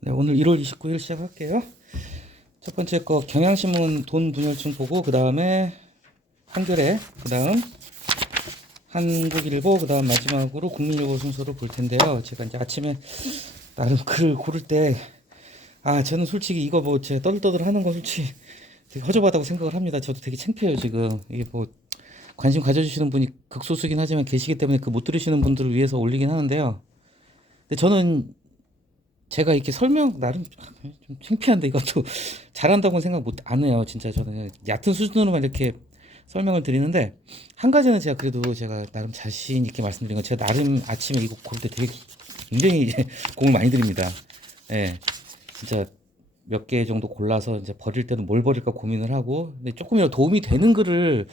네, 오늘 1월 29일 시작할게요. 첫 번째 거 경향신문 돈 분열증 보고 그 다음에 한겨레, 그 다음 한국일보, 그 다음 마지막으로 국민일보 순서로 볼 텐데요. 제가 이제 아침에 나름 글을 고를 때 저는 솔직히 이거 뭐 제가 떠들떠들 하는 건 솔직히 되게 허접하다고 생각을 합니다. 저도 되게 창피해요 지금. 이게 뭐 관심 가져주시는 분이 극소수긴 하지만 계시기 때문에 그 못 들으시는 분들을 위해서 올리긴 하는데요. 근데 저는 제가 이렇게 설명 나름 좀 창피한데 이것도 잘한다고는 생각 못 안 해요. 진짜 저는 얕은 수준으로만 이렇게 설명을 드리는데 한 가지는 제가 그래도 제가 나름 자신 있게 말씀드린 건 제가 나름 아침에 이거 고를 때 되게 굉장히 이제 공을 많이 드립니다. 예, 진짜 몇 개 정도 골라서 이제 버릴 때는 뭘 버릴까 고민을 하고 근데 조금이라도 도움이 되는 글을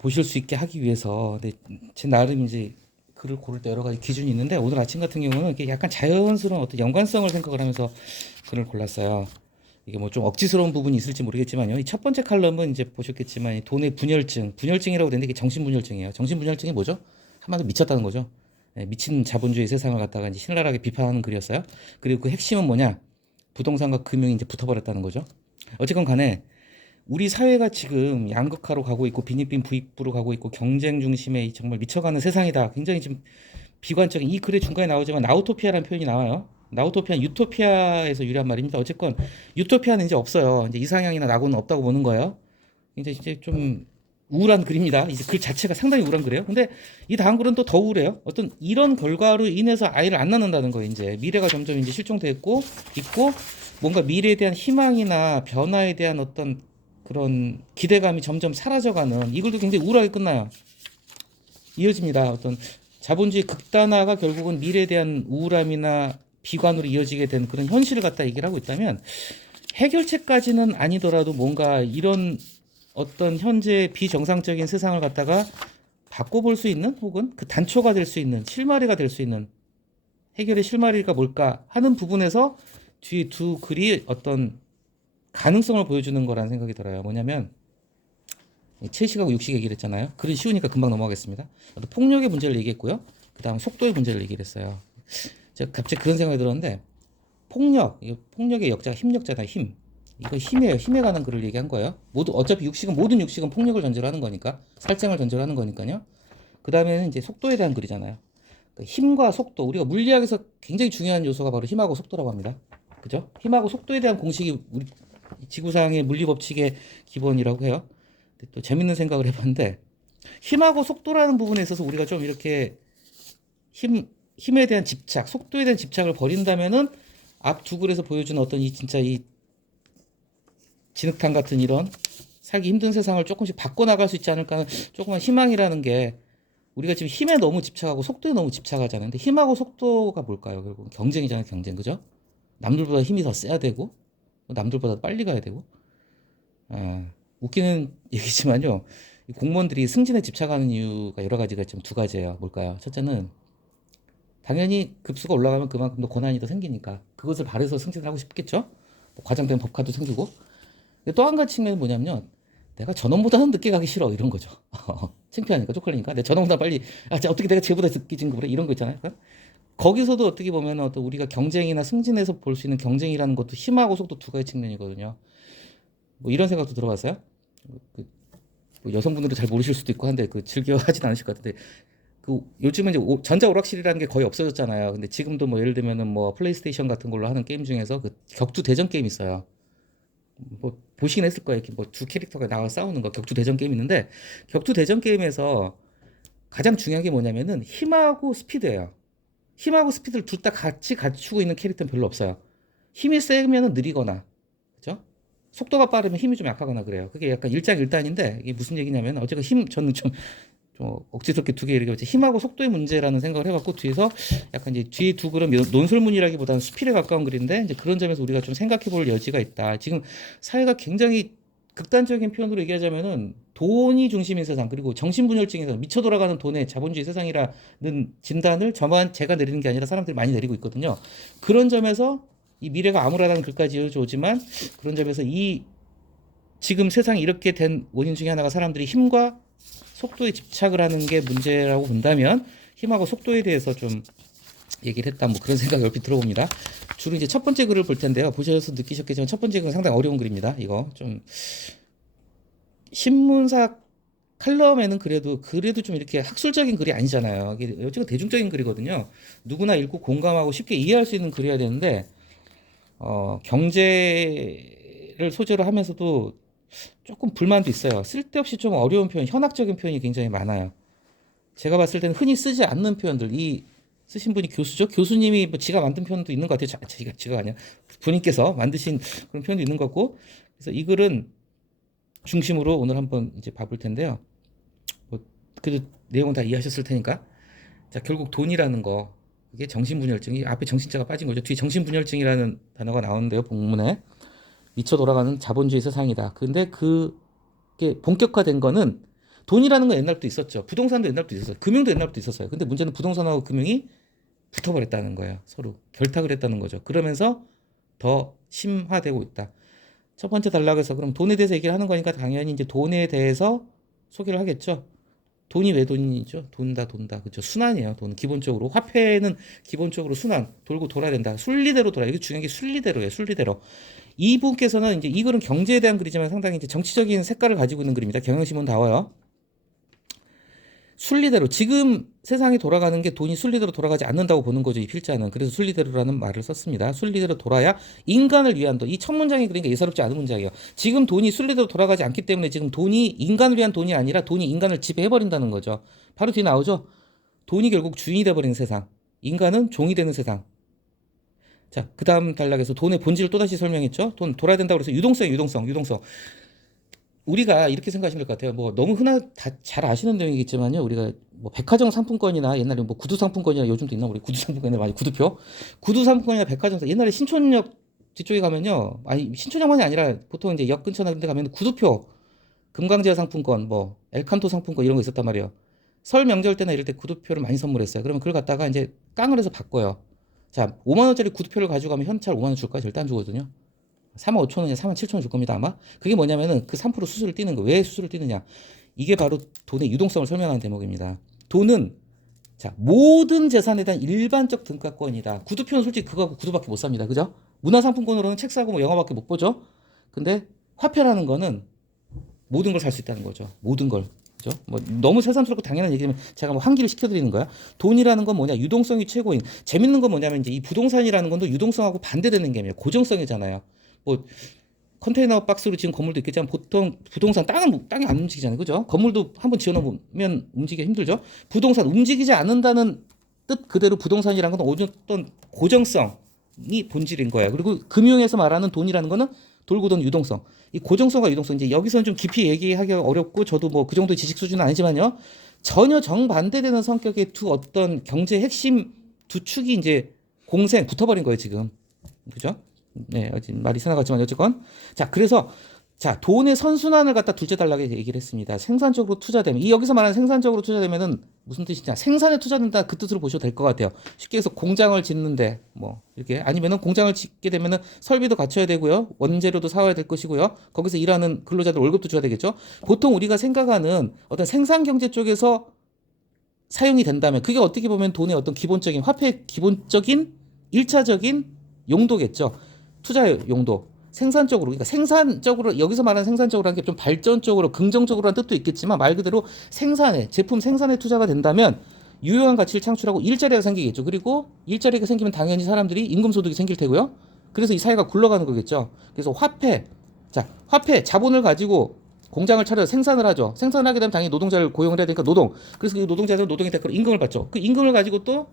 보실 수 있게 하기 위해서 근데 제 나름 이제 글을 고를 때 여러 가지 기준이 있는데 오늘 아침 같은 경우는 이게 약간 자연스러운 어떤 연관성을 생각을 하면서 글을 골랐어요. 이게 뭐 좀 억지스러운 부분이 있을지 모르겠지만요. 이 첫 번째 칼럼은 이제 보셨겠지만 이 돈의 분열증, 분열증이라고 되는데 이게 정신분열증이에요. 정신분열증이 뭐죠? 한마디로 미쳤다는 거죠. 예, 미친 자본주의 세상을 갖다가 이제 신랄하게 비판하는 글이었어요. 그리고 그 핵심은 뭐냐? 부동산과 금융이 이제 붙어버렸다는 거죠. 어쨌건 간에 우리 사회가 지금 양극화로 가고 있고 빈익빈 부익부로 가고 있고 경쟁 중심의 정말 미쳐가는 세상이다. 굉장히 지금 비관적인 이 글의 중간에 나오지만 나우토피아라는 표현이 나와요. 나우토피아는 유토피아에서 유래한 말입니다. 어쨌건 유토피아는 이제 없어요. 이제 이상향이나 낙오는 없다고 보는 거예요. 이제 좀 우울한 글입니다. 이제 글 자체가 상당히 우울한 글이에요. 근데 이 다음 글은 또 더 우울해요. 어떤 이런 결과로 인해서 아이를 안 낳는다는 거예요. 이제 미래가 점점 이제 실종되고 있고 뭔가 미래에 대한 희망이나 변화에 대한 어떤 그런 기대감이 점점 사라져가는 이 글도 굉장히 우울하게 끝나요. 이어집니다. 어떤 자본주의 극단화가 결국은 미래에 대한 우울함이나 비관으로 이어지게 된 그런 현실을 갖다 얘기를 하고 있다면 해결책까지는 아니더라도 뭔가 이런 어떤 현재 비정상적인 세상을 갖다가 바꿔볼 수 있는 혹은 그 단초가 될 수 있는 실마리가 될 수 있는 해결의 실마리가 뭘까 하는 부분에서 뒤 두 글이 어떤 가능성을 보여주는 거라는 생각이 들어요. 뭐냐면 채식하고 육식 얘기를 했잖아요. 글은 쉬우니까 금방 넘어가겠습니다. 폭력의 문제를 얘기했고요. 그 다음 속도의 문제를 얘기를 했어요. 제가 갑자기 그런 생각이 들었는데 폭력, 이거 폭력의 역자가 힘력자다 힘. 이거 힘이에요. 힘에 관한 글을 얘기한 거예요. 모두 어차피 육식은 모든 육식은 폭력을 전제로 하는 거니까 살생을 전제로 하는 거니까요. 그 다음에는 이제 속도에 대한 글이잖아요. 그러니까 힘과 속도 우리가 물리학에서 굉장히 중요한 요소가 바로 힘하고 속도라고 합니다. 그죠? 힘하고 속도에 대한 공식이 우리 지구상의 물리 법칙의 기본이라고 해요. 또 재밌는 생각을 해봤는데 힘하고 속도라는 부분에 있어서 우리가 좀 이렇게 힘에 대한 집착, 속도에 대한 집착을 버린다면은 앞 두 글에서 보여주는 어떤 이 진짜 이 진흙탕 같은 이런 살기 힘든 세상을 조금씩 바꿔나갈 수 있지 않을까 하는 조그만 희망이라는 게 우리가 지금 힘에 너무 집착하고 속도에 너무 집착하잖아요. 근데 힘하고 속도가 뭘까요? 결국 경쟁이잖아요, 경쟁. 그죠? 남들보다 힘이 더 세야 되고 남들보다 빨리 가야 되고 웃기는 얘기지만요. 공무원들이 승진에 집착하는 이유가 여러 가지가 있지만 두 가지예요. 뭘까요? 첫째는 당연히 급수가 올라가면 그만큼 더 고난이 더 생기니까 그것을 바래서 승진을 하고 싶겠죠. 뭐 과장되면 법카도 생기고. 또 한 가지 측면은 뭐냐면 내가 저놈보다는 늦게 가기 싫어 이런 거죠. 창피하니까 쪽팔리니까 내 저놈보다 빨리 어떻게 내가 쟤보다 늦게 진급을 해 이런 거 있잖아요. 거기서도 어떻게 보면 어떤 우리가 경쟁이나 승진에서 볼 수 있는 경쟁이라는 것도 힘하고 속도 두 가지 측면이거든요. 뭐 이런 생각도 들어봤어요. 그, 뭐 여성분들은 잘 모르실 수도 있고 한데 그 즐겨 하진 않으실 것 같은데 그 요즘은 이제 전자 오락실이라는 게 거의 없어졌잖아요. 근데 지금도 뭐 예를 들면은 뭐 플레이스테이션 같은 걸로 하는 게임 중에서 그 격투 대전 게임 있어요. 뭐 보시긴 했을 거예요. 뭐 두 캐릭터가 나와 싸우는 거 격투 대전 게임 있는데 격투 대전 게임에서 가장 중요한 게 뭐냐면은 힘하고 스피드예요. 힘하고 스피드를 둘 다 같이 갖추고 있는 캐릭터는 별로 없어요. 힘이 세면은 느리거나, 그죠? 속도가 빠르면 힘이 좀 약하거나 그래요. 그게 약간 일장일단인데 이게 무슨 얘기냐면 어쨌든 저는 좀 억지스럽게 두 개 얘기했지 힘하고 속도의 문제라는 생각을 해봤고 뒤에서 약간 이제 뒤에 두 글은 논술문이라기보다는 수필에 가까운 글인데 이제 그런 점에서 우리가 좀 생각해볼 여지가 있다. 지금 사회가 굉장히 극단적인 표현으로 얘기하자면은 돈이 중심인 세상 그리고 정신분열증에서 미쳐 돌아가는 돈의 자본주의 세상이라는 진단을 제가 내리는 게 아니라 사람들이 많이 내리고 있거든요. 그런 점에서 이 미래가 암울하다는 글까지 이어져오지만 그런 점에서 이 지금 세상이 이렇게 된 원인 중에 하나가 사람들이 힘과 속도에 집착을 하는 게 문제라고 본다면 힘하고 속도에 대해서 좀 얘기를 했다. 뭐 그런 생각이 얼핏 들어봅니다. 주로 이제 첫 번째 글을 볼 텐데요. 보셔서 느끼셨겠지만 첫 번째 글은 상당히 어려운 글입니다. 이거 좀 신문사 칼럼에는 그래도 좀 이렇게 학술적인 글이 아니잖아요. 이게 어쨌든 대중적인 글이거든요. 누구나 읽고 공감하고 쉽게 이해할 수 있는 글이어야 되는데 경제를 소재로 하면서도 조금 불만도 있어요. 쓸데없이 좀 어려운 표현, 현학적인 표현이 굉장히 많아요. 제가 봤을 때는 흔히 쓰지 않는 표현들, 이 쓰신 분이 교수죠? 교수님이 뭐 지가 만든 표현도 있는 것 같아요. 지가 아니야. 본인께서 만드신 그런 표현도 있는 것 같고. 그래서 이 글은 중심으로 오늘 한번 이제 봐볼 텐데요. 뭐, 그래도 내용은 다 이해하셨을 테니까. 자, 결국 돈이라는 거, 이게 정신분열증이, 앞에 정신자가 빠진 거죠. 뒤에 정신분열증이라는 단어가 나오는데요, 본문에. 미쳐 돌아가는 자본주의 세상이다. 근데 그게 본격화된 거는 돈이라는 건 옛날부터 있었죠. 부동산도 옛날부터 있었어요. 금융도 옛날부터 있었어요. 근데 문제는 부동산하고 금융이 붙어버렸다는 거예요. 서로 결탁을 했다는 거죠. 그러면서 더 심화되고 있다. 첫 번째 단락에서 그럼 돈에 대해서 얘기를 하는 거니까 당연히 이제 돈에 대해서 소개를 하겠죠. 돈이 왜 돈이죠? 돈다. 그죠? 순환이에요. 돈 기본적으로 화폐는 기본적으로 순환 돌고 돌아야 된다. 순리대로 돌아. 이게 중요한 게 순리대로예요. 순리대로. 이분께서는 이제 이 글은 경제에 대한 글이지만 상당히 이제 정치적인 색깔을 가지고 있는 글입니다. 경향신문 나와요. 순리대로 지금 세상이 돌아가는 게 돈이 순리대로 돌아가지 않는다고 보는 거죠. 이 필자는. 그래서 순리대로라는 말을 썼습니다. 순리대로 돌아야 인간을 위한 돈. 이 첫 문장이 그러니까 예사롭지 않은 문장이에요. 지금 돈이 순리대로 돌아가지 않기 때문에 지금 돈이 인간을 위한 돈이 아니라 돈이 인간을 지배해버린다는 거죠. 바로 뒤에 나오죠. 돈이 결국 주인이 돼버리는 세상. 인간은 종이 되는 세상. 자, 그 다음 단락에서 돈의 본질을 또다시 설명했죠. 돈 돌아야 된다고 그래서 유동성. 우리가 이렇게 생각하시면 될 것 같아요. 뭐 너무 다 잘 아시는 내용이겠지만요. 우리가 뭐 백화점 상품권이나 옛날에 뭐 구두 상품권이나 요즘도 있나 우리 구두 상품권이 많이 구두표, 구두 상품권이나 백화점 옛날에 신촌역 뒤쪽에 가면요. 아니 신촌역만이 아니라 보통 이제 역 근처나 그런 데 가면 구두표, 금강제어 상품권, 뭐 엘칸토 상품권 이런 거 있었단 말이에요. 설 명절 때나 이럴 때 구두표를 많이 선물했어요. 그러면 그걸 갖다가 이제 깡을 해서 바꿔요. 자, 5만 원짜리 구두표를 가지고 가면 현찰 5만 원 줄까요? 절대 안 주거든요. 4만 5천 원이냐 4만 7천 원 줄 겁니다 아마. 그게 뭐냐면은 그 3% 수수료를 띄는 거. 왜 수수료를 띄느냐, 이게 바로 돈의 유동성을 설명하는 대목입니다. 돈은 자 모든 재산에 대한 일반적 등가권이다. 구두표는 솔직히 그거하고 구두밖에 못 삽니다. 그죠? 문화상품권으로는 책 사고 뭐 영화밖에 못 보죠. 근데 화폐라는 거는 모든 걸 살 수 있다는 거죠. 모든 걸. 그죠? 뭐 너무 새삼스럽고 당연한 얘기지만 제가 뭐 환기를 시켜드리는 거야. 돈이라는 건 뭐냐? 유동성이 최고인. 재밌는 건 뭐냐면 이제 이 부동산이라는 건도 유동성하고 반대되는 게임이에요. 고정성이잖아요. 뭐 컨테이너 박스로 지은 건물도 있겠지만 보통 부동산 땅이 안 움직이잖아요. 그죠? 건물도 한번 지어놓으면 움직이기 힘들죠. 부동산 움직이지 않는다는 뜻 그대로 부동산이라는 건 어떤 고정성이 본질인 거예요. 그리고 금융에서 말하는 돈이라는 거는 돌고 도는 유동성. 이 고정성과 유동성 이제 여기서는 좀 깊이 얘기하기가 어렵고 저도 뭐 그 정도 지식 수준은 아니지만요. 전혀 정반대되는 성격의 어떤 경제 핵심 두 축이 이제 공생 붙어버린 거예요 지금. 그죠? 네, 말이 새나갔지만 어쨌건 자 그래서 자 돈의 선순환을 갖다 둘째 단락에 얘기를 했습니다. 생산적으로 투자되면 이 여기서 말하는 생산적으로 투자되면은 무슨 뜻이냐, 생산에 투자된다 그 뜻으로 보셔도 될 것 같아요. 쉽게 해서 공장을 짓는데 뭐 이렇게 아니면은 공장을 짓게 되면은 설비도 갖춰야 되고요, 원재료도 사와야 될 것이고요, 거기서 일하는 근로자들 월급도 줘야 되겠죠. 보통 우리가 생각하는 어떤 생산 경제 쪽에서 사용이 된다면 그게 어떻게 보면 돈의 어떤 기본적인 화폐의 기본적인 1차적인 용도겠죠. 투자 용도. 생산적으로, 그러니까 생산적으로, 여기서 말하는 생산적으로 하는 게 좀 발전적으로, 긍정적으로 한 뜻도 있겠지만 말 그대로 생산에, 제품 생산에 투자가 된다면 유효한 가치를 창출하고 일자리가 생기겠죠. 그리고 일자리가 생기면 당연히 사람들이 임금소득이 생길 테고요. 그래서 이 사회가 굴러가는 거겠죠. 그래서 화폐, 자, 화폐, 자본을 가지고 공장을 차려서 생산을 하죠. 생산을 하게 되면 당연히 노동자를 고용을 해야 되니까 노동. 그래서 그 노동자들은 노동의 대가로 임금을 받죠. 그 임금을 가지고 또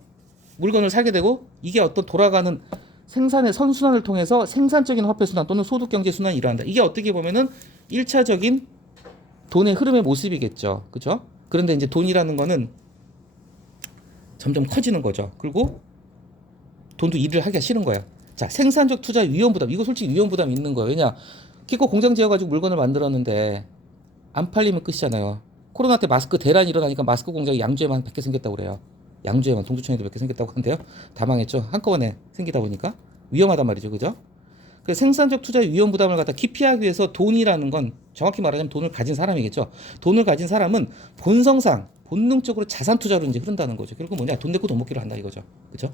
물건을 사게 되고 이게 어떤 돌아가는 생산의 선순환을 통해서 생산적인 화폐 순환 또는 소득 경제 순환이 일어난다. 이게 어떻게 보면은 1차적인 돈의 흐름의 모습이겠죠. 그죠? 그런데 이제 돈이라는 거는 점점 커지는 거죠. 그리고 돈도 일을 하기가 싫은 거예요. 자, 생산적 투자 위험 부담. 이거 솔직히 위험 부담이 있는 거예요. 왜냐? 기껏 공장 지어가지고 물건을 만들었는데 안 팔리면 끝이잖아요. 코로나 때 마스크 대란이 일어나니까 마스크 공장이 양주에만 100개 생겼다고 그래요. 양주에만, 동두천에도 몇 개 생겼다고 하는데요. 다 망했죠. 한꺼번에 생기다 보니까 위험하단 말이죠. 그죠? 그 생산적 투자의 위험 부담을 갖다 기피하기 위해서 돈이라는 건 정확히 말하자면 돈을 가진 사람이겠죠. 돈을 가진 사람은 본성상 본능적으로 자산 투자로 이제 흐른다는 거죠. 결국 뭐냐? 돈 내고 돈 먹기로 한다 이거죠. 그죠?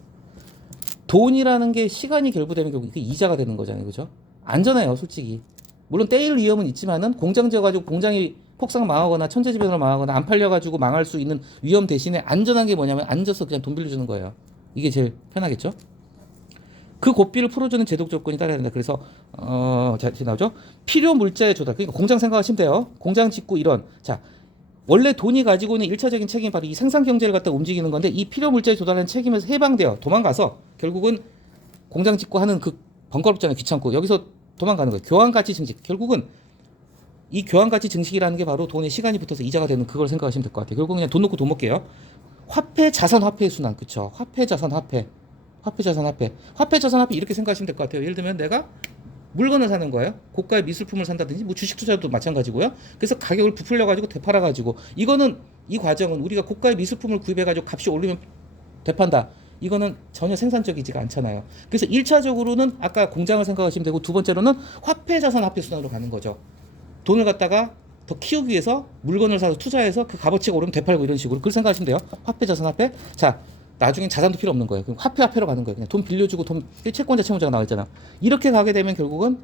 돈이라는 게 시간이 결부되면 결국 그 이자가 되는 거잖아요, 그죠? 안전해요, 솔직히. 물론 떼일 위험은 있지만은 공장 지어가지고 공장이 폭삭 망하거나 천재지변으로 망하거나 안 팔려가지고 망할 수 있는 위험 대신에 안전한 게 뭐냐면 앉아서 그냥 돈 빌려주는 거예요. 이게 제일 편하겠죠? 그 고삐를 풀어주는 제도적 조건이 따라야 된다. 그래서 자, 이렇게 나오죠. 필요 물자의 조달. 그러니까 공장 생각하시면 돼요. 공장 짓고 이런. 자, 원래 돈이 가지고 있는 1차적인 책임이 바로 이 생산 경제를 갖다 움직이는 건데 이 필요 물자의 조달하는 책임에서 해방되어 도망가서 결국은 공장 짓고 하는 그 번거롭잖아요. 귀찮고 여기서 도망가는 거예요. 교환 가치 증식. 결국은 이 교환 가치 증식이라는 게 바로 돈에 시간이 붙어서 이자가 되는 그걸 생각하시면 될 것 같아요. 결국 그냥 돈 놓고 돈 먹게요. 화폐 자산 화폐의 순환. 그쵸? 화폐 자산 화폐. 화폐 자산 화폐. 화폐 자산 화폐 이렇게 생각하시면 될 것 같아요. 예를 들면 내가 물건을 사는 거예요. 고가의 미술품을 산다든지 뭐 주식 투자도 마찬가지고요. 그래서 가격을 부풀려 가지고 되팔아 가지고 이거는 이 과정은 우리가 고가의 미술품을 구입해 가지고 값이 오르면 되판다. 이거는 전혀 생산적이지가 않잖아요. 그래서 1차적으로는 아까 공장을 생각하시면 되고 두 번째로는 화폐 자산 화폐 순환으로 가는 거죠. 돈을 갖다가 더 키우기 위해서 물건을 사서 투자해서 그 값어치가 오르면 되팔고 이런 식으로 그걸 생각하시면 돼요. 화폐 자산 화폐. 자, 나중엔 자산도 필요 없는 거예요. 그럼 화폐로 가는 거예요. 그냥 돈 빌려주고 돈 채권자 채무자가 나와 있잖아. 이렇게 가게 되면 결국은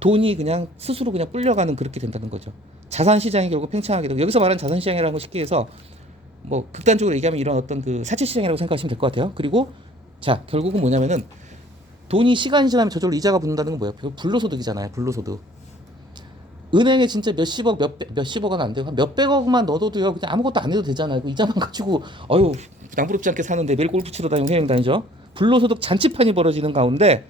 돈이 그냥 스스로 그냥 불려가는 그렇게 된다는 거죠. 자산 시장이 결국 팽창하게 되고 여기서 말하는 자산 시장이라는 거 쉽게 해서 뭐 극단적으로 얘기하면 이런 어떤 그 사채 시장이라고 생각하시면 될 것 같아요. 그리고 자, 결국은 뭐냐면은 돈이 시간이 지나면 저절로 이자가 붙는다는 건 뭐예요? 불로소득이잖아요. 불로소득. 은행에 진짜 몇십억, 몇십억은 안 돼요. 한 몇백억만 넣어도요. 그냥 아무것도 안 해도 되잖아요. 그 이자만 가지고, 어휴, 남부럽지 않게 사는데 매일 골프 치러 다니고 해외여행 다니죠. 불로소득 잔치판이 벌어지는 가운데,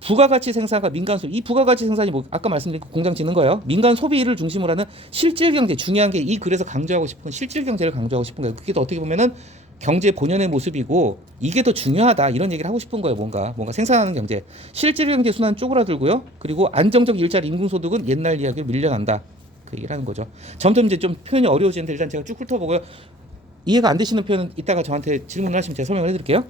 부가가치 생산과 민간 소비. 이 부가가치 생산이 뭐, 아까 말씀드린 공장 짓는 거예요. 민간 소비를 중심으로 하는 실질 경제. 중요한 게 이 글에서 강조하고 싶은 건 실질 경제를 강조하고 싶은 거예요. 그게 또 어떻게 보면은 경제 본연의 모습이고 이게 더 중요하다 이런 얘기를 하고 싶은 거예요. 뭔가 생산하는 경제 실질 경제 순환 쪼그라들고요. 그리고 안정적 일자리 임금소득은 옛날 이야기로 밀려난다 그 얘기를 하는 거죠. 점점 이제 좀 표현이 어려워지는데 일단 제가 쭉 훑어보고요. 이해가 안 되시는 표현은 이따가 저한테 질문을 하시면 제가 설명을 해드릴게요.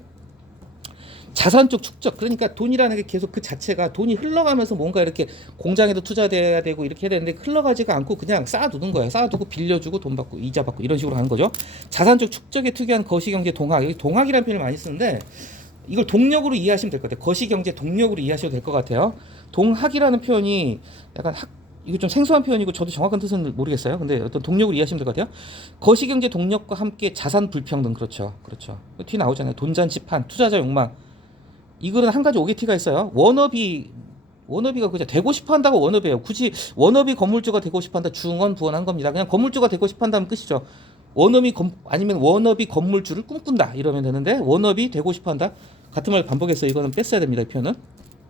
자산적 축적. 그러니까 돈이라는 게 계속 그 자체가 돈이 흘러가면서 뭔가 이렇게 공장에도 투자돼야 되고 이렇게 해야 되는데 흘러가지가 않고 그냥 쌓아두는 거예요. 쌓아두고 빌려주고 돈 받고 이자 받고 이런 식으로 하는 거죠. 자산적 축적에 특유한 거시경제 동학. 여기 동학이라는 표현을 많이 쓰는데 이걸 동력으로 이해하시면 될 것 같아요. 거시경제 동력으로 이해하셔도 될 것 같아요. 동학이라는 표현이 약간 이거 좀 생소한 표현이고 저도 정확한 뜻은 모르겠어요. 근데 어떤 동력으로 이해하시면 될 것 같아요. 거시경제 동력과 함께 자산 불평등. 그렇죠. 뒤 나오잖아요. 돈잔치판, 투자자 욕망. 이 글은 한 가지 오게티가 있어요. 워너비가 그냥 되고 싶어 한다고 워너비예요. 굳이 워너비 건물주가 되고 싶어 한다. 중원 부원한 겁니다. 그냥 건물주가 되고 싶어 한다면 끝이죠. 아니면 워너비 건물주를 꿈꾼다 이러면 되는데 워너비 되고 싶어 한다. 같은 말 반복해서 이거는 뺐어야 됩니다. 이 표현은.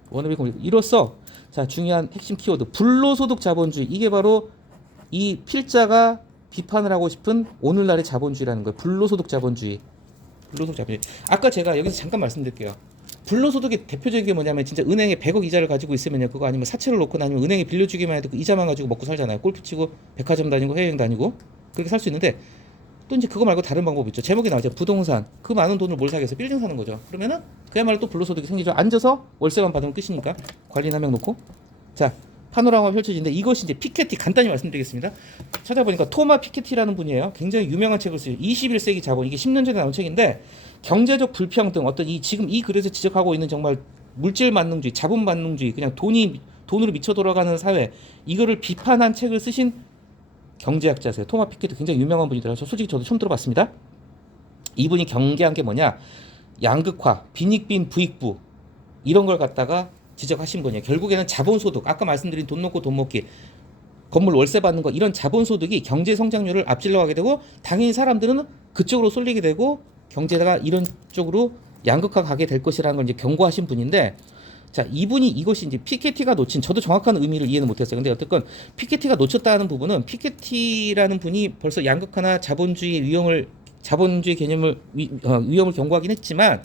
워너비 건물 이로써 자, 중요한 핵심 키워드 불로소득 자본주의. 이게 바로 이 필자가 비판을 하고 싶은 오늘날의 자본주의라는 거예요. 불로소득 자본주의. 아까 제가 여기서 잠깐 말씀드릴게요. 불로소득의 대표적인 게 뭐냐면 진짜 은행에 100억 이자를 가지고 있으면요. 그거 아니면 사채를 놓거나 아니면 은행에 빌려주기만 해도 그 이자만 가지고 먹고 살잖아요. 골프 치고 백화점 다니고 해외여행 다니고 그렇게 살 수 있는데 또 이제 그거 말고 다른 방법이 있죠. 제목이 나오죠. 부동산. 그 많은 돈을 뭘 사겠어요? 빌딩 사는 거죠. 그러면은 그야말로 또 불로소득이 생기죠. 앉아서 월세만 받으면 끝이니까 관리인 한 명 놓고 자 파노라마 펼쳐지는데 이것이 이제 피케티 간단히 말씀드리겠습니다. 찾아보니까 토마 피케티라는 분이에요. 굉장히 유명한 책을 써요. 21세기 자본 이게 10년 전에 나온 책인데 경제적 불평등 어떤 지금 이 글에서 지적하고 있는 정말 물질 만능주의, 자본 만능주의, 그냥 돈으로 미쳐 돌아가는 사회 이거를 비판한 책을 쓰신 경제학자세요. 토마 피케티 굉장히 유명한 분이더라고요. 솔직히 저도 처음 들어봤습니다. 이분이 경계한 게 뭐냐? 양극화, 빈익빈 부익부 이런 걸 갖다가 지적하신 분이에요. 결국에는 자본소득, 아까 말씀드린 돈 놓고 돈 먹기, 건물 월세 받는 거 이런 자본소득이 경제 성장률을 앞질러 가게 되고 당연히 사람들은 그쪽으로 쏠리게 되고 경제가 이런 쪽으로 양극화 가게 될 것이라는 걸 이제 경고하신 분인데 자 이분이 이것이 이제 피케티가 놓친 저도 정확한 의미를 이해는 못했어요. 근데 어쨌건 피케티가 놓쳤다는 부분은 피케티라는 분이 벌써 양극화나 자본주의 개념을 위험을 경고하긴 했지만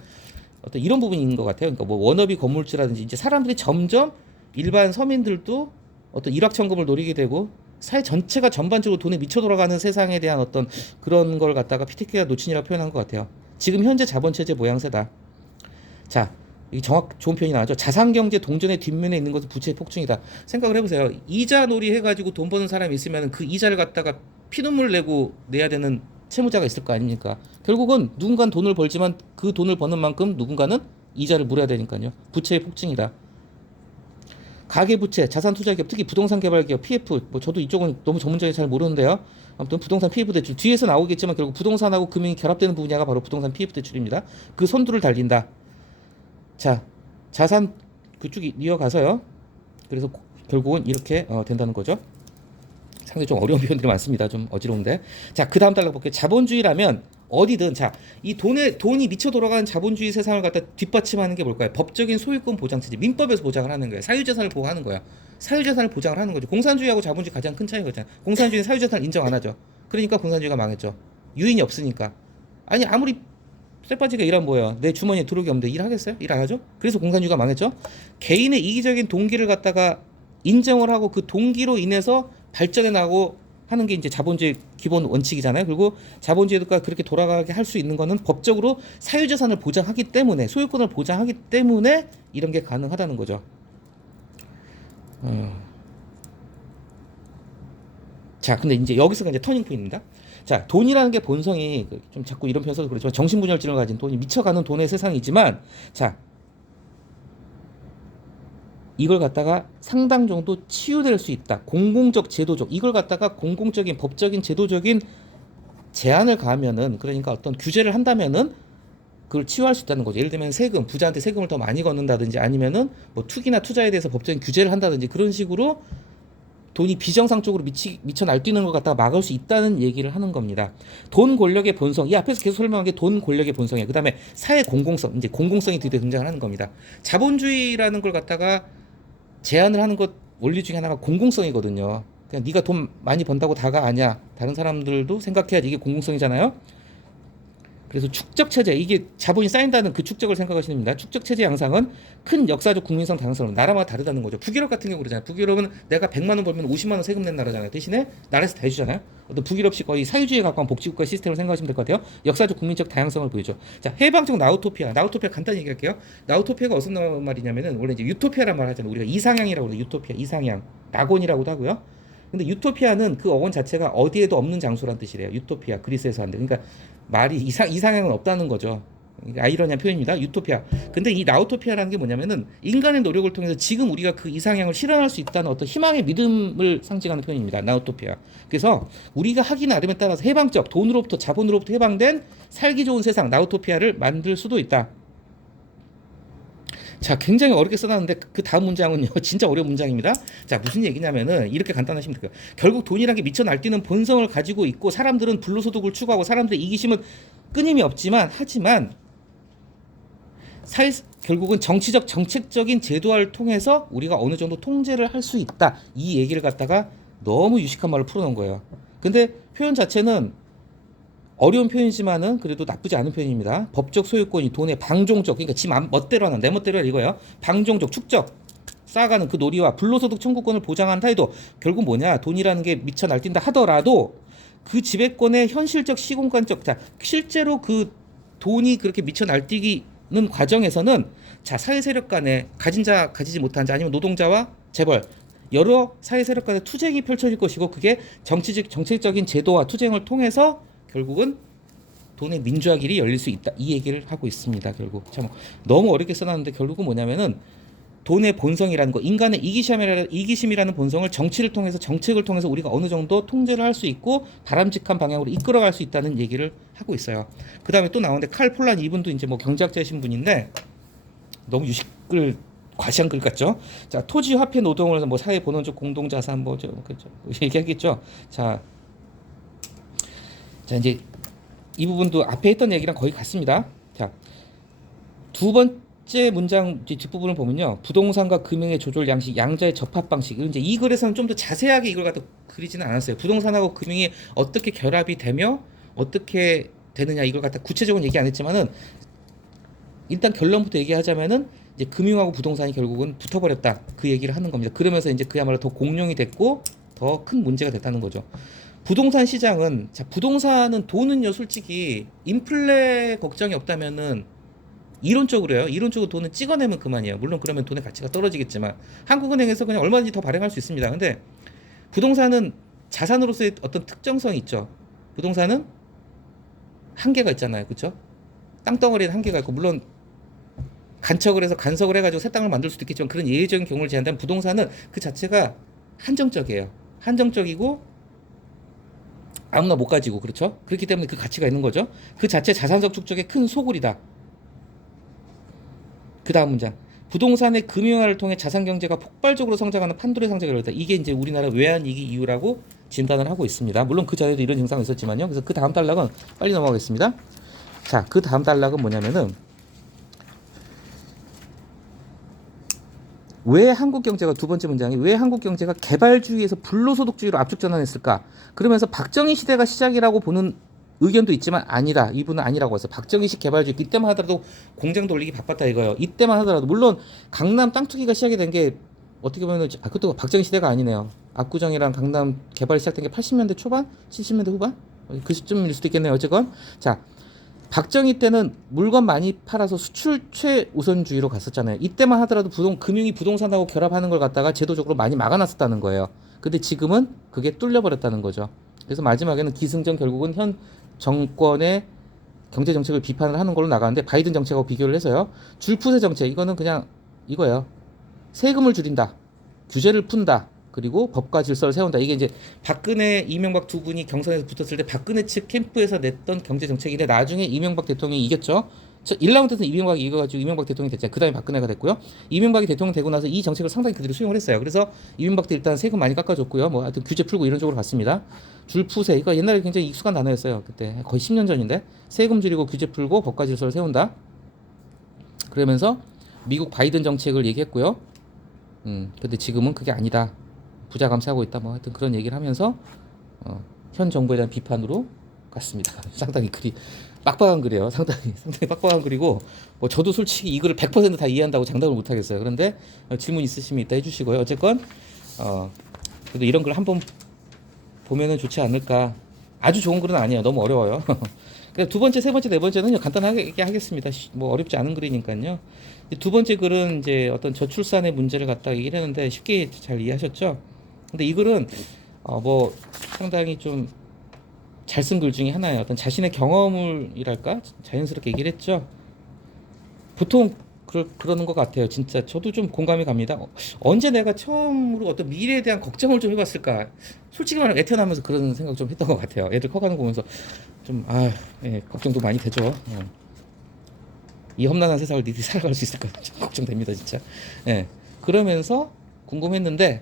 어떤 이런 부분인 것 같아요. 그러니까 뭐 워너비 건물주라든지 이제 사람들이 점점 일반 서민들도 어떤 일확천금을 노리게 되고 사회 전체가 전반적으로 돈에 미쳐 돌아가는 세상에 대한 어떤 그런 걸 갖다가 피케티가 놓친이라고 표현한 것 같아요. 지금 현재 자본체제 모양새다. 자, 이 좋은 표현이 나왔죠. 자산경제 동전의 뒷면에 있는 것은 부채의 폭증이다. 생각을 해보세요. 이자놀이 해가지고 돈 버는 사람이 있으면 그 이자를 갖다가 피눈물 내고 내야 되는 채무자가 있을 거 아닙니까? 결국은 누군가는 돈을 벌지만 그 돈을 버는 만큼 누군가는 이자를 물어야 되니까요. 부채의 폭증이다. 가계부채, 자산투자기업, 특히 부동산개발기업, PF, 뭐 저도 이쪽은 너무 전문적인 잘 모르는데요. 아무튼 부동산 PF 대출 뒤에서 나오겠지만 결국 부동산하고 금융이 결합되는 분야가 바로 부동산 PF 대출입니다. 그 선두를 달린다. 자, 자산 그쪽 이어가서요. 그래서 결국은 이렇게 된다는 거죠. 상당히 좀 어려운 표현들이 많습니다. 좀 어지러운데. 자, 그 다음 달라 볼게요. 자본주의라면 어디든 자, 이 돈이 미쳐 돌아가는 자본주의 세상을 갖다 뒷받침하는 게 뭘까요? 법적인 소유권 보장 체제, 민법에서 보장을 하는 거예요. 사유재산을 보호하는 거야. 사유재산을 보장을 하는 거죠. 공산주의하고 자본주의 가장 큰 차이가 있잖아요. 공산주의는 사유재산을 인정 안 하죠. 그러니까 공산주의가 망했죠. 유인이 없으니까. 아니 아무리 쇠빠지가 일하면 뭐예요? 내 주머니에 들어오기 없는데 일하겠어요? 일 안 하죠? 그래서 공산주의가 망했죠. 개인의 이기적인 동기를 갖다가 인정을 하고 그 동기로 인해서 발전해 나가고 하는 게 이제 자본주의 기본 원칙이잖아요. 그리고 자본주의가 그렇게 돌아가게 할 수 있는 거는 법적으로 사유재산을 보장하기 때문에, 소유권을 보장하기 때문에 이런 게 가능하다는 거죠. 자, 근데 이제 여기서 이제 터닝 포인트입니다. 자, 돈이라는 게 본성이 좀 자꾸 이런 표현 써서 그렇지만 정신분열증을 가진 돈이 미쳐가는 돈의 세상이지만, 자, 이걸 갖다가 상당 정도 치유될 수 있다. 공공적 제도적 이걸 갖다가 공공적인 법적인 제도적인 제한을 가하면은, 그러니까 어떤 규제를 한다면은 그걸 치유할 수 있다는 거죠. 예를 들면 세금, 부자한테 세금을 더 많이 걷는다든지 아니면은 뭐 투기나 투자에 대해서 법적인 규제를 한다든지 그런 식으로 돈이 비정상적으로 미쳐 날뛰는 것 갖다가 막을 수 있다는 얘기를 하는 겁니다. 돈 권력의 본성, 이 앞에서 계속 설명한 게 돈 권력의 본성이에요. 그 다음에 사회 공공성, 이제 공공성이 드디어 등장을 하는 겁니다. 자본주의라는 걸 갖다가 제한을 하는 것 원리 중에 하나가 공공성이거든요. 그냥 네가 돈 많이 번다고 다가 아니야. 다른 사람들도 생각해야지. 이게 공공성이잖아요. 그래서 축적 체제, 이게 자본이 쌓인다는 그 축적을 생각하시면 됩니다. 축적 체제 양상은 큰 역사적 국민성 다양성, 나라마다 다르다는 거죠. 북유럽 같은 경우 그러잖아요. 북유럽은 내가 100만 원 벌면 50만 원 세금 낸 나라잖아요. 대신에 나라에서 다 해주잖아요. 어떤 북유럽식 거의 사유주의에 가까운 복지국가 시스템을 생각하시면 될 것 같아요. 역사적 국민적 다양성을 보이죠. 자, 해방적 나우토피아. 나우토피아 간단히 얘기할게요. 나우토피아가 어떤 말이냐면은 원래 이제 유토피아란 말 하잖아요. 우리가 이상향이라고 해요. 유토피아, 이상향, 낙원이라고도 하고요. 근데 유토피아는 그 어원 자체가 어디에도 없는 장소란 뜻이래요. 유토피아, 그리스에서 한대. 그러니까 말이 이상향은 없다는 거죠. 아이러니한 표현입니다. 유토피아. 근데 이 나우토피아라는 게 뭐냐면은 인간의 노력을 통해서 지금 우리가 그 이상향을 실현할 수 있다는 어떤 희망의 믿음을 상징하는 표현입니다. 나우토피아. 그래서 우리가 하기 나름에 따라서 해방적, 돈으로부터 자본으로부터 해방된 살기 좋은 세상, 나우토피아를 만들 수도 있다. 자, 굉장히 어렵게 써놨는데 그 다음 문장은요 진짜 어려운 문장입니다. 자, 무슨 얘기냐면은 이렇게 간단하시면 돼요. 결국 돈이란 게 미쳐 날뛰는 본성을 가지고 있고 사람들은 불로소득을 추구하고 사람들의 이기심은 끊임이 없지만 하지만 결국은 정치적 정책적인 제도화를 통해서 우리가 어느 정도 통제를 할 수 있다. 이 얘기를 갖다가 너무 유식한 말로 풀어놓은 거예요. 근데 표현 자체는 어려운 표현이지만은 그래도 나쁘지 않은 표현입니다. 법적 소유권이 돈의 방종적, 그러니까 지 멋대로 하는, 내 멋대로 하는 이거예요. 방종적 축적 쌓아가는 그 놀이와 불로소득 청구권을 보장한態도, 결국 뭐냐, 돈이라는 게 미쳐 날뛴다 하더라도 그 지배권의 현실적 시공간적, 자, 실제로 그 돈이 그렇게 미쳐 날뛰기는 과정에서는 자, 사회 세력 간에 가진 자 가지지 못한 자 아니면 노동자와 재벌 여러 사회 세력 간의 투쟁이 펼쳐질 것이고, 그게 정책적인 제도와 투쟁을 통해서 결국은 돈의 민주화길이 열릴 수 있다. 이 얘기를 하고 있습니다. 결국 참 너무 어렵게 써놨는데 결국은 뭐냐면은 돈의 본성이라는 거, 인간의 이기심이라는 본성을 정치를 통해서, 정책을 통해서 우리가 어느 정도 통제를 할 수 있고 바람직한 방향으로 이끌어갈 수 있다는 얘기를 하고 있어요. 그 다음에 또 나오는데 칼 폴란, 이분도 이제 뭐 경제학자이신 분인데 너무 유식글 과시한 글 같죠. 자, 토지 화폐 노동을 뭐 사회 본원적 공동자산 뭐죠, 그죠, 얘기하겠죠. 자, 이제 이 부분도 앞에 했던 얘기랑 거의 같습니다. 자, 두 번째 문장 뒷부분을 보면요, 부동산과 금융의 조절 양식, 양자의 접합 방식. 이제 이 글에서는 좀 더 자세하게 이걸 갖다 그리지는 않았어요. 부동산하고 금융이 어떻게 결합이 되며 어떻게 되느냐 이걸 갖다 구체적으로 얘기 안 했지만은 일단 결론부터 얘기하자면은 이제 금융하고 부동산이 결국은 붙어버렸다, 그 얘기를 하는 겁니다. 그러면서 이제 그야말로 더 공룡이 됐고 더 큰 문제가 됐다는 거죠. 부동산 시장은, 자, 부동산은 돈은요 솔직히 인플레 걱정이 없다면은 이론적으로요, 이론적으로 돈은 찍어내면 그만이에요. 물론 그러면 돈의 가치가 떨어지겠지만 한국은행에서 그냥 얼마든지 더 발행할 수 있습니다. 근데 부동산은 자산으로서의 어떤 특정성이 있죠. 부동산은 한계가 있잖아요, 그렇죠? 땅덩어리는 한계가 있고, 물론 간척을 해서 간섭을 해가지고 새 땅을 만들 수도 있겠지만 그런 예외적인 경우를 제한한다면 부동산은 그 자체가 한정적이에요. 한정적이고 아무나 못 가지고 그렇죠? 그렇기 때문에 그 가치가 있는 거죠. 그 자체 자산적 축적의 큰 소굴이다. 그 다음 문장. 부동산의 금융화를 통해 자산 경제가 폭발적으로 성장하는 판도의 상징을 열었다. 이게 이제 우리나라 외환위기 이유라고 진단을 하고 있습니다. 물론 그 전에도 이런 증상이 있었지만요. 그래서 그 다음 단락은 빨리 넘어가겠습니다. 자, 그 다음 단락은 뭐냐면은 왜 한국 경제가 두 번째 문장이 왜 한국 경제가 개발주의에서 불로소득주의로 압축 전환했을까? 그러면서 박정희 시대가 시작이라고 보는 의견도 있지만 아니다. 이분은 아니라고 해서 박정희식 개발주의 이때만 하더라도 공장 돌리기 바빴다 이거예요. 이때만 하더라도 물론 강남 땅 투기가 시작이 된 게 어떻게 보면 그것도 박정희 시대가 아니네요. 압구정이랑 강남 개발이 시작된 게 80년대 초반, 70년대 후반 그 시점일 수도 있겠네요. 어쨌건 자. 박정희 때는 물건 많이 팔아서 수출 최우선주의로 갔었잖아요. 이때만 하더라도 금융이 부동산하고 결합하는 걸 갖다가 제도적으로 많이 막아놨었다는 거예요. 근데 지금은 그게 뚫려버렸다는 거죠. 그래서 마지막에는 기승전 결국은 현 정권의 경제 정책을 비판을 하는 걸로 나가는데 바이든 정책하고 비교를 해서요. 줄푸세 정책 이거는 그냥 이거예요. 세금을 줄인다. 규제를 푼다. 그리고 법과 질서를 세운다. 이게 이제 박근혜, 이명박 두 분이 경선에서 붙었을 때 박근혜 측 캠프에서 냈던 경제 정책인데 나중에 이명박 대통령이 이겼죠. 1라운드에서 이명박이 이겨가지고 이명박 대통령이 됐잖아요. 그 다음에 박근혜가 됐고요. 이명박이 대통령 되고 나서 이 정책을 상당히 그들이 수용을 했어요. 그래서 이명박도 일단 세금 많이 깎아줬고요. 뭐 하여튼 규제 풀고 이런 쪽으로 갔습니다. 줄푸세 이거 옛날에 굉장히 익숙한 단어였어요. 그때 거의 10년 전인데 세금 줄이고 규제 풀고 법과 질서를 세운다. 그러면서 미국 바이든 정책을 얘기했고요. 근데 지금은 그게 아니다. 부자 감세하고 있다 뭐 하여튼 그런 얘기를 하면서 현 정부에 대한 비판으로 갔습니다. 상당히 글이 빡빡한 글이에요. 상당히 빡빡한 글이고 뭐 저도 솔직히 이 글을 100%다 이해한다고 장담을 못 하겠어요. 그런데 질문 있으시면 이따 해주시고요. 어쨌건 그래도 이런 글 한번 보면은 좋지 않을까. 아주 좋은 글은 아니에요. 너무 어려워요. 두 번째, 세 번째, 네 번째는 간단하게 하겠습니다. 뭐 어렵지 않은 글이니까요. 두 번째 글은 이제 어떤 저출산의 문제를 갖다 얘기를 했는데 쉽게 잘 이해하셨죠? 근데 이 글은 뭐 상당히 좀 잘 쓴 글 중에 하나예요. 어떤 자신의 경험을이랄까 자연스럽게 얘기를 했죠. 보통 그러는 것 같아요. 진짜 저도 좀 공감이 갑니다. 언제 내가 처음으로 어떤 미래에 대한 걱정을 좀 해봤을까? 솔직히 말하면 애태어나면서 그런 생각 좀 했던 것 같아요. 애들 커가는 거 보면서 좀 예, 걱정도 많이 되죠. 이 험난한 세상을 니들이 살아갈 수 있을까 좀 걱정됩니다 진짜. 예. 그러면서 궁금했는데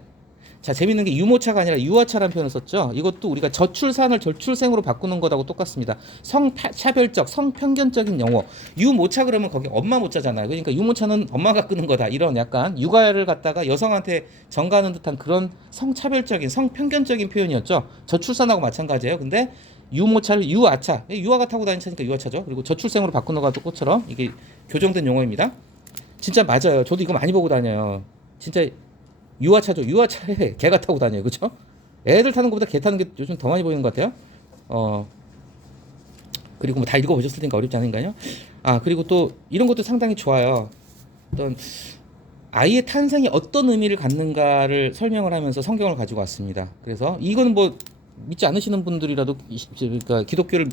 자 재밌는 게 유모차가 아니라 유아차라는 표현을 썼죠. 이것도 우리가 저출산을 절출생으로 바꾸는 것하고 똑같습니다. 성차별적, 성편견적인 용어. 유모차 그러면 거기 엄마 모자잖아요. 그러니까 유모차는 엄마가 끄는 거다. 이런 약간 육아를 갖다가 여성한테 전가하는 듯한 그런 성차별적인, 성편견적인 표현이었죠. 저출산하고 마찬가지예요. 근데 유모차를 유아차, 유아가 타고 다니는 차니까 유아차죠. 그리고 저출생으로 바꾸는 것처럼 이게 교정된 용어입니다. 진짜 맞아요. 저도 이거 많이 보고 다녀요. 진짜 유아차죠. 유아차에 개가 타고 다녀요. 그렇죠? 애들 타는 것보다 개 타는 게 요즘 더 많이 보이는 것 같아요. 그리고 뭐 다 읽어보셨을 테니까 어렵지 않은가요? 그리고 또 이런 것도 상당히 좋아요. 어떤 아이의 탄생이 어떤 의미를 갖는가를 설명을 하면서 성경을 가지고 왔습니다. 그래서 이거는 뭐 믿지 않으시는 분들이라도 그러니까 기독교를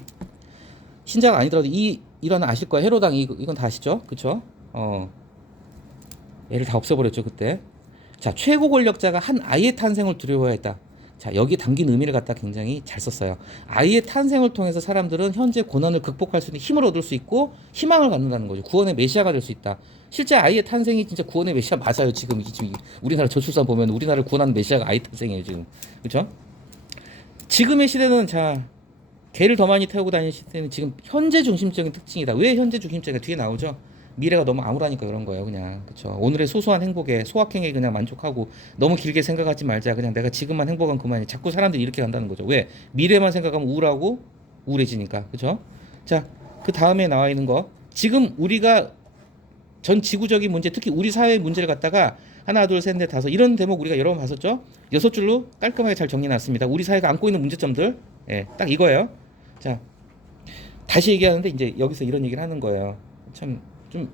신자가 아니더라도 이런 아실 거예요. 헤로당 이건 다 아시죠? 그렇죠? 애를 다 없애버렸죠 그때. 자, 최고 권력자가 한 아이의 탄생을 두려워했다. 자, 여기 담긴 의미를 갖다 굉장히 잘 썼어요. 아이의 탄생을 통해서 사람들은 현재 고난을 극복할 수 있는 힘을 얻을 수 있고 희망을 갖는다는 거죠. 구원의 메시아가 될 수 있다. 실제 아이의 탄생이 진짜 구원의 메시아 맞아요. 지금 우리나라 저출산 보면 우리나라를 구원하는 메시아가 아이 탄생이에요 지금. 그렇죠? 지금의 시대는 자 개를 더 많이 태우고 다니는 시대는 지금 현재 중심적인 특징이다. 왜 현재 중심적인가 뒤에 나오죠. 미래가 너무 암울하니까 그런 거예요. 그냥 그렇죠. 오늘의 소소한 행복에 소확행에 그냥 만족하고 너무 길게 생각하지 말자. 그냥 내가 지금만 행복한 그만이. 자꾸 사람들이 이렇게 간다는 거죠. 왜? 미래만 생각하면 우울하고 우울해지니까. 그렇죠? 자, 그 다음에 나와 있는 거. 지금 우리가 전 지구적인 문제, 특히 우리 사회의 문제를 갖다가 하나, 둘, 셋, 넷, 다섯 이런 대목 우리가 여러 번 봤었죠. 6줄로 깔끔하게 잘 정리해놨습니다. 우리 사회가 안고 있는 문제점들, 예, 딱 이거예요. 자, 다시 얘기하는데 이제 여기서 이런 얘기를 하는 거예요. 참 좀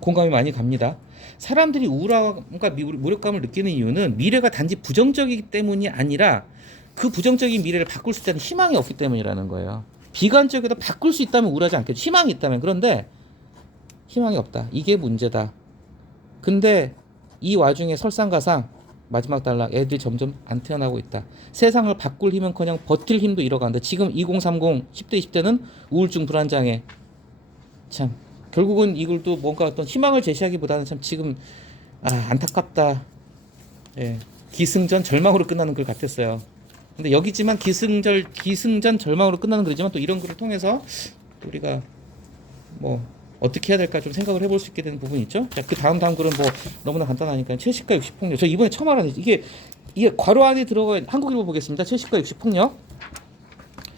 공감이 많이 갑니다. 사람들이 우울함과 무력감을 느끼는 이유는 미래가 단지 부정적이기 때문이 아니라 그 부정적인 미래를 바꿀 수 있다는 희망이 없기 때문이라는 거예요. 비관적이다 바꿀 수 있다면 우울하지 않겠죠. 희망이 있다면. 그런데 희망이 없다. 이게 문제다. 근데 이 와중에 설상가상 마지막 단락 애들이 점점 안 태어나고 있다. 세상을 바꿀 힘은커녕 버틸 힘도 잃어간다. 지금 2030 10대 20대는 우울증 불안장애. 참 결국은 이글도 뭔가 어떤 희망을 제시하기보다는 참 지금 안타깝다. 예. 기승전 절망으로 끝나는 글 같았어요. 근데 여기지만 기승전 절망으로 끝나는 글이지만 또 이런 글을 통해서 우리가 뭐 어떻게 해야 될까 좀 생각을 해볼 수 있게 되는 부분이 있죠. 자, 그 다음 글은 뭐 너무나 간단하니까 채식과 육식폭력. 저 이번에 처음 알았는데 이게 괄호 안에 들어가 한국일보 보겠습니다. 채식과 육식폭력.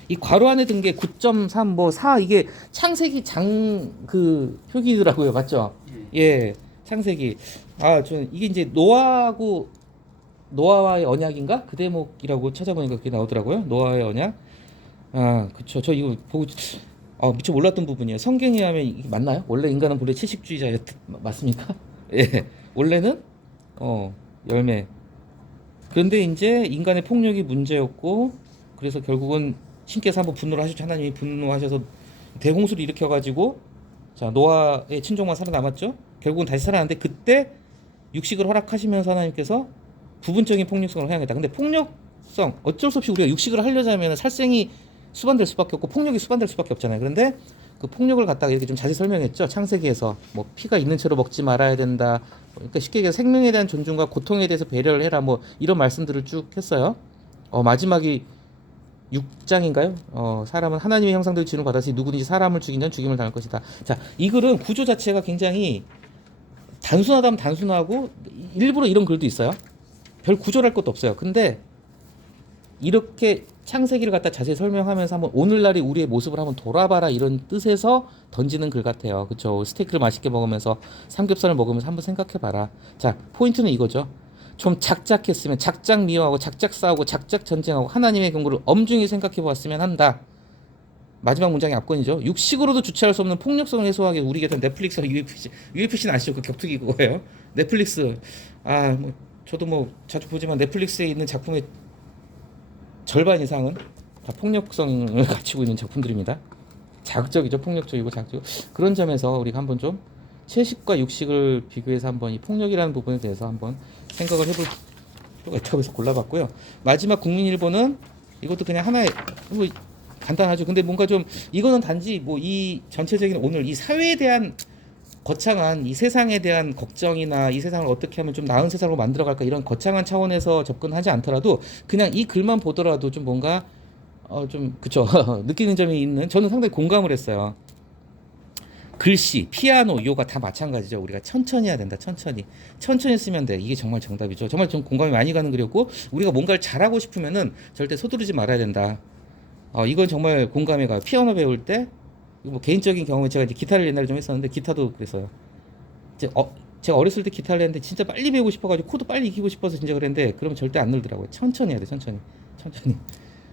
이 괄호 안에 든 게 9.3 뭐 4 이게 창세기 장 그 표기더라고요. 맞죠? 예. 창세기. 전 이게 이제 노아와의 언약인가? 그 대목이라고 찾아보니까 그게 나오더라고요. 노아의 언약. 그쵸. 저 이거 보고 미처 몰랐던 부분이에요. 성경에 하면 이게 맞나요? 원래 인간은 본래 채식주의자였 맞습니까? 예. 원래는 열매. 그런데 이제 인간의 폭력이 문제였고 그래서 결국은 신께서 한번 분노를 하셨죠. 하나님이 분노하셔서 대홍수를 일으켜가지고 자 노아의 친족만 살아남았죠. 결국은 다시 살아났는데 그때 육식을 허락하시면서 하나님께서 부분적인 폭력성을 허용했다. 근데 폭력성 어쩔 수 없이 우리가 육식을 하려자면 살생이 수반될 수밖에 없고 폭력이 수반될 수밖에 없잖아요. 그런데 그 폭력을 갖다가 이렇게 좀 자세히 설명했죠. 창세기에서 뭐 피가 있는 채로 먹지 말아야 된다. 그러니까 쉽게 얘기해서 생명에 대한 존중과 고통에 대해서 배려를 해라. 뭐 이런 말씀들을 쭉 했어요. 마지막이 6장인가요? 사람은 하나님의 형상대로 지음을 받았으니 누구든지 사람을 죽인 자는 죽임을 당할 것이다. 자, 이 글은 구조 자체가 굉장히 단순하다면 단순하고 일부러 이런 글도 있어요. 별 구조랄 것도 없어요. 근데 이렇게 창세기를 갖다 자세히 설명하면서 한번 오늘날의 우리의 모습을 한번 돌아봐라 이런 뜻에서 던지는 글 같아요. 그렇죠? 스테이크를 맛있게 먹으면서 삼겹살을 먹으면서 한번 생각해봐라. 자, 포인트는 이거죠. 좀 작작했으면 작작 미워하고 작작 싸우고 작작 전쟁하고 하나님의 경고를 엄중히 생각해보았으면 한다. 마지막 문장이 압권이죠. 육식으로도 주체할 수 없는 폭력성을 해소하기 우리 곁에 넷플릭스와 UFC는 아시죠? 그 격투기 그거예요. 넷플릭스 뭐 저도 뭐 자주 보지만 넷플릭스에 있는 작품의 절반 이상은 다 폭력성을 갖추고 있는 작품들입니다. 자극적이죠. 폭력적이고 자극적. 그런 점에서 우리가 한번 좀 채식과 육식을 비교해서 한번 이 폭력이라는 부분에 대해서 한번 생각을 해볼 필요가 있다고 해서 골라봤고요. 마지막 국민일보는 이것도 그냥 하나의 뭐 간단하죠. 근데 뭔가 좀 이거는 단지 뭐 이 전체적인 오늘 이 사회에 대한 거창한 이 세상에 대한 걱정이나 이 세상을 어떻게 하면 좀 나은 세상으로 만들어갈까 이런 거창한 차원에서 접근하지 않더라도 그냥 이 글만 보더라도 좀 뭔가 좀 그쵸 느끼는 점이 있는 저는 상당히 공감을 했어요. 글씨, 피아노, 요가 다 마찬가지죠. 우리가 천천히 해야 된다. 천천히 쓰면 돼. 이게 정말 정답이죠. 정말 좀 공감이 많이 가는 글이었고 우리가 뭔가를 잘하고 싶으면은 절대 서두르지 말아야 된다. 이건 정말 공감이 가요. 피아노 배울 때 뭐 개인적인 경험에 제가 이제 기타를 옛날에 좀 했었는데 기타도 그랬어요. 제가 어렸을 때 기타를 했는데 진짜 빨리 배우고 싶어가지고 코드 빨리 익히고 싶어서 진짜 그랬는데 그러면 절대 안 늘더라고요. 천천히 해야 돼. 천천히.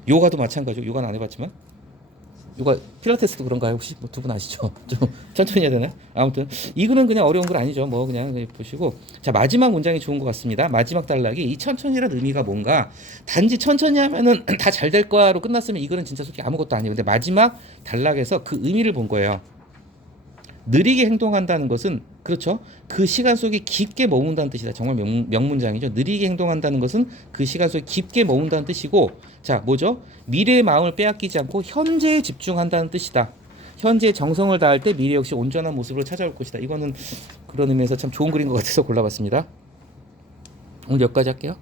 요가도 마찬가지고 요가는 안 해봤지만 요가 필라테스도 그런가요? 혹시 뭐 두 분 아시죠? 좀 천천히 해야 되나요? 아무튼 이 글은 그냥 어려운 글 아니죠. 뭐 그냥 보시고 자 마지막 문장이 좋은 것 같습니다. 마지막 단락이 이 천천히라는 의미가 뭔가 단지 천천히 하면은 다 잘 될 거야로 끝났으면 이 글은 진짜 솔직히 아무것도 아니에요. 근데 마지막 단락에서 그 의미를 본 거예요. 느리게 행동한다는 것은 그렇죠. 그 시간 속에 깊게 머문다는 뜻이다. 정말 명문장이죠. 느리게 행동한다는 것은 그 시간 속에 깊게 머문다는 뜻이고 자 뭐죠? 미래의 마음을 빼앗기지 않고 현재에 집중한다는 뜻이다. 현재의 정성을 다할 때 미래 역시 온전한 모습으로 찾아올 것이다. 이거는 그런 의미에서 참 좋은 글인 것 같아서 골라봤습니다. 오늘 여기까지 할게요.